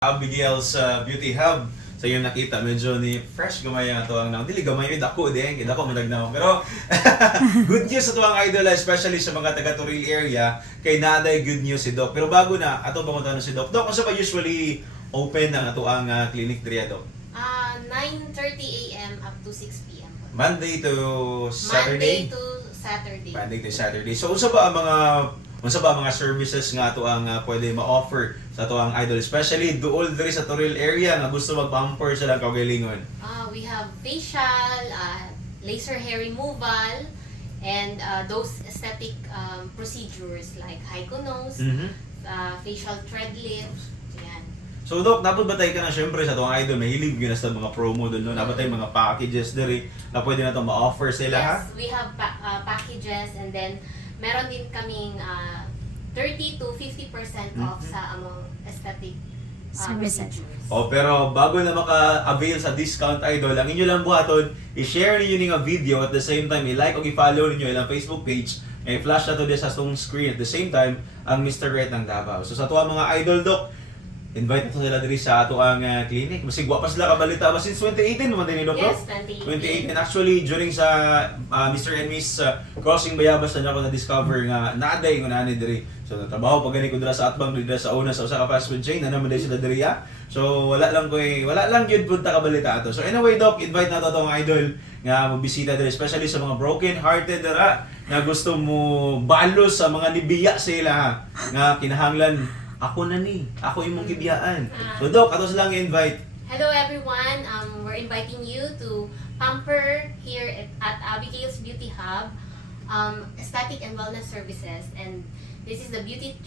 Abigail's Beauty Hub. Sa iyo nakita, medyo ni fresh gamay ang ito ang dili gamay dako din, dako madagnaw. Pero good news sa tuwang idol, especially sa mga taga Toril area, kay naday good news si Doc. Pero bago na, ato ba kung si Doc? Doc, kung pa usually open ang ato ang clinic diri Doc? 9:30 a.m. up to 6 p.m. Monday to Saturday? Monday to Saturday. So unsa ba ang mga services nga ato ang pwede ma-offer sa ato ang idol, especially duol diri sa Toril area nga gusto mag-pamper sila kaugalingon? We have facial, laser hair removal, and those aesthetic procedures like hyco-nose, facial thread lift. Yan. So Doc, napabatay ka na syempre sa tuwang idol, mahilig yun na sa mga promo doon, no? Nabatay mga packages diri na pwede na itong ma-offer sila, ha? Yes, we have packages, and then meron din kaming 30 to 50% off sa among aesthetic Services. procedures. Pero bago na maka-avail sa discount idol, ang inyo lang buhaton, i-share ninyo nga video at the same time, i-like o i-follow ninyo ilang Facebook page, i-flash na to din sa itong screen at the same time, ang Mr. Red ng Davao. So sa tuwa mga idol, Doc, invite na sila diri sa ato ang clinic. Masig pa sila kabalita ba since 2018 naman din ni Doc? Yes, 2018. Actually, during sa Mr. and Miss Crossing Bayabas na ako na-discover nga naaday ko na diri. So, trabaho pag gani ko dira sa atbang dira sa una sa usa ka fast food chain na naman din sila diri. So, wala lang gyud punta kabalita ato. So, anyway, Doc, invite na to tong idol nga mobisita diri, especially sa mga broken-hearted dira na gusto mo balos sa mga nibiya sila ha, nga kinahanglan ako na ni, ako imong gibiyaan. So Doc, ato silang invite. Hello everyone, we're inviting you to pamper here at Abigail's Beauty Hub, aesthetic and wellness services, and this is the beauty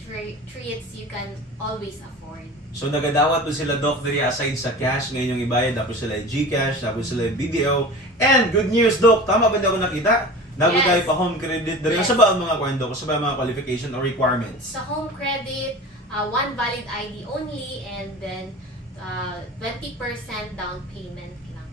treats you can always afford. So nagadawat po sila Doc diri aside sa cash ngayon yung ibayad, tapos sila GCash, tapos sila BDO. And good news Doc, tama ba ako nakita? Nago tayo pa home credit diri. Yes. Sa ba ang mga kwento? Sa ba ang mga qualification or requirements? Sa home credit, one valid ID only, and then 20% down payment lang.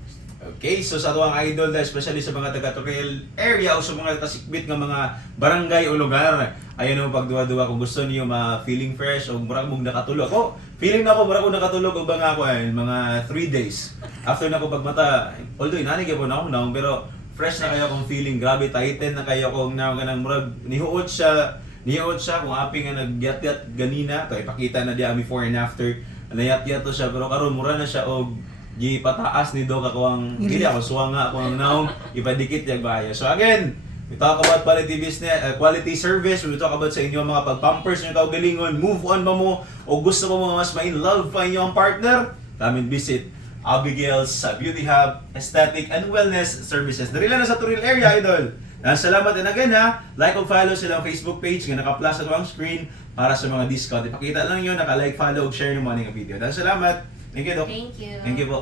Okay, so sa tuwang idol, especially sa mga taga-Toril area o sa mga kasikbit ng mga barangay o lugar, ayan o pagduwa-duwa kung gusto niyo ma-feeling fresh o murag mong nakatulog. Ako, feeling na ako murag mong nakatulog o ba nga ako mga 3 days. After na ako pagmata, although inanig po na ako naong, pero fresh na kayo akong feeling, grabe, tighten na kayo akong naong kanang murag, nihuot siya kung api nga nagyat-yat ganina, to ipakita na diya before and after, nayat-yat to siya, pero karon mura na siya og gipataas ni Doc ako ang dili ako suwanga ako ang naong ipadikit yung bayo. So again, we talk about quality business, quality service, we talk about sa inyo mga pag-pampers nyo kaugalingon, move on ba mo o gusto mo mas ma-in love pa inyong partner, come and visit Abigail's Beauty Hub, Aesthetic and Wellness Services. Dali lang na sa Toril area, idol. Salamat din again ha. Like o follow silang Facebook page nga naka-plus sa tuwang screen para sa mga discount. Ipakita lang yun, naka-like, follow, share ng mga video. Salamat. Thank you, Doc. Thank you. Thank you po.